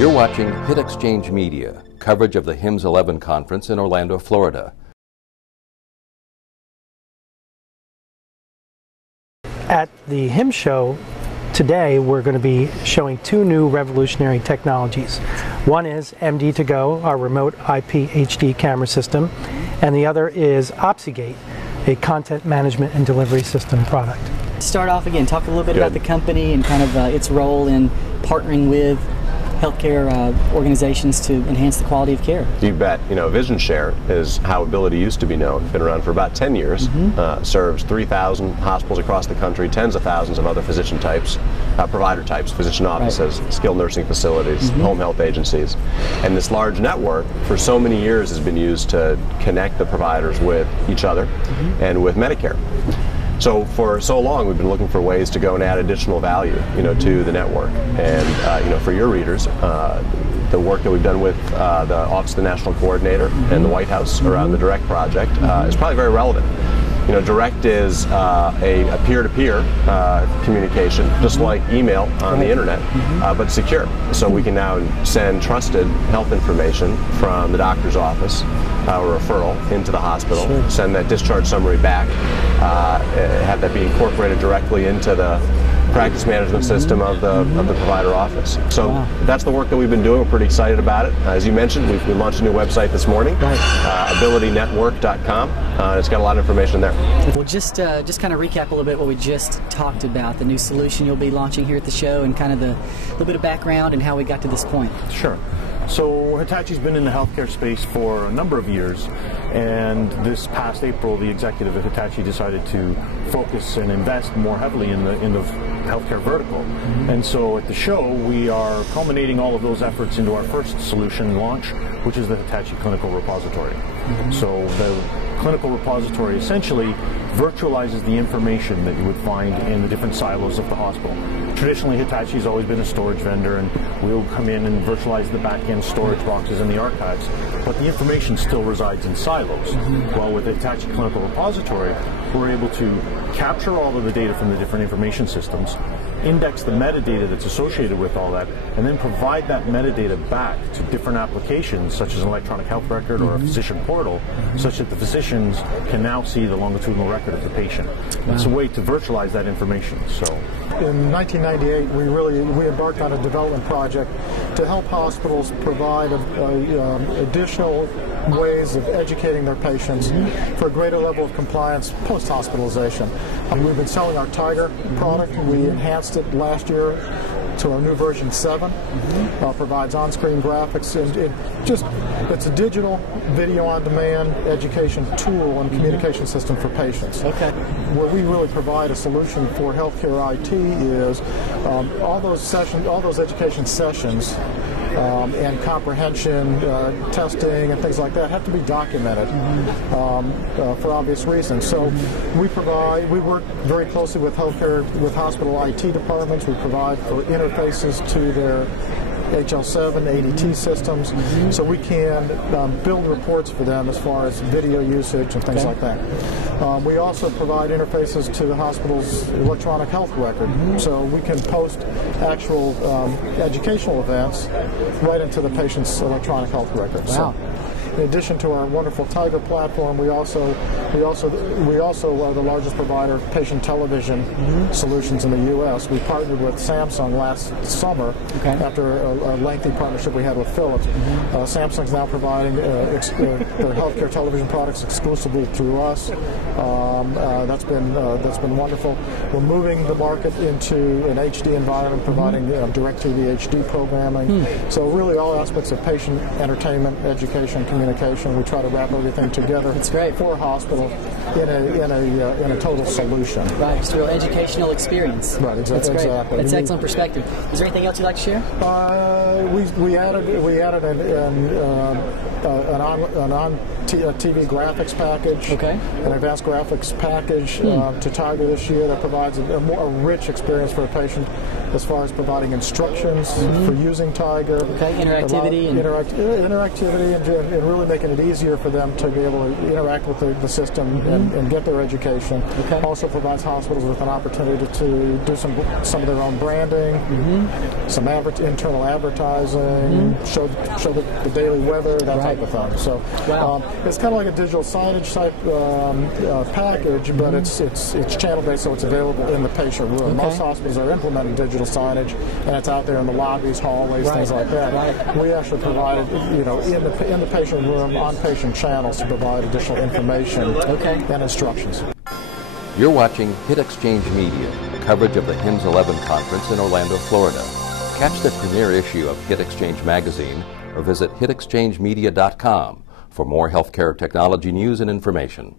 You're watching Hit Exchange Media, coverage of the HIMSS 11 conference in Orlando, Florida. At the HIMSS show today, we're going to be showing two new revolutionary technologies. One is MD2Go, our remote IP HD camera system, and the other is OpsiGate, a content management and delivery system product. Start off again, talk a little bit about the company and kind of its role in partnering with healthcare organizations to enhance the quality of care. You bet. You know, Vision Share is how Ability used to be known. Been around for about 10 years. Serves 3,000 hospitals across the country, tens of thousands of other physician types, provider types, physician offices, skilled nursing facilities, home health agencies. And this large network for so many years has been used to connect the providers with each other and with Medicare. So for so long, we've been looking for ways to go and add additional value, to the network. And for your readers, the work that we've done with the Office of the National Coordinator and the White House around the Direct project is probably very relevant. Direct is a peer-to-peer communication, just like email on the internet, but secure. So we can now send trusted health information from the doctor's office or referral into the hospital, send that discharge summary back, have that be incorporated directly into the practice management system of the provider office. So that's the work that we've been doing. We're pretty excited about it. As you mentioned, we launched a new website this morning, abilitynetwork.com. It's got a lot of information there. Well, just kind of recap a little bit what we just talked about, the new solution you'll be launching here at the show, and kind of the little bit of background and how we got to this point. Sure. So Hitachi's been in the healthcare space for a number of years, and this past April, the executive at Hitachi decided to focus and invest more heavily in the healthcare vertical. And so at the show, we are culminating all of those efforts into our first solution launch, which is the Hitachi Clinical Repository. So the Clinical Repository essentially virtualizes the information that you would find in the different silos of the hospital. Traditionally, Hitachi has always been a storage vendor, and we'll come in and virtualize the back-end storage boxes and the archives, but the information still resides in silos. While with the Hitachi Clinical Repository, we're able to capture all of the data from the different information systems, index the metadata that's associated with all that, and then provide that metadata back to different applications such as an electronic health record or a physician portal, such that the physicians can now see the longitudinal record of the patient. It's a way to virtualize that information. So, in 1998, we embarked on a development project to help hospitals provide additional ways of educating their patients for a greater level of compliance post-hospitalization. We've been selling our Tiger product. We enhanced it last year to our new version 7. Provides on-screen graphics, and it's a digital video-on-demand education tool and communication system for patients. Where we really provide a solution for healthcare IT is all those education sessions and comprehension testing and things like that have to be documented for obvious reasons. So we work very closely with hospital IT departments. We provide for interfaces to their HL7, ADT systems, so we can build reports for them as far as video usage and things like that. We also provide interfaces to the hospital's electronic health record, so we can post actual educational events right into the patient's electronic health record. So, in addition to our wonderful Tiger platform, we also are the largest provider of patient television solutions in the U.S. We partnered with Samsung last summer after a lengthy partnership we had with Philips. Samsung's now providing their healthcare television products exclusively through us. That's been wonderful. We're moving the market into an HD environment, providing DirecTV HD programming. So really all aspects of patient entertainment, education, communication. We try to wrap everything together for a hospital in a total solution. Right, just a real educational experience. Right, exactly. That's excellent perspective. Is there anything else you'd like to share? We added an TV graphics package, an advanced graphics package to Tiger this year that provides a rich experience for a patient as far as providing instructions for using Tiger. Interactivity. Interactivity and really making it easier for them to be able to interact with the system and get their education. Okay. Also provides hospitals with an opportunity to do some of their own branding, some internal advertising, show the daily weather, that type of thing. So it's kind of like a digital signage type package, but it's channel based, so it's available in the patient room. Okay. Most hospitals are implementing digital signage, and it's out there in the lobbies, hallways, things like that. We actually provided, in the patient room, on patient channels, to provide additional information and instructions. You're watching Hit Exchange Media, coverage of the HIMSS 11 conference in Orlando, Florida. Catch the premiere issue of Hit Exchange magazine or visit hitexchangemedia.com for more healthcare technology news and information.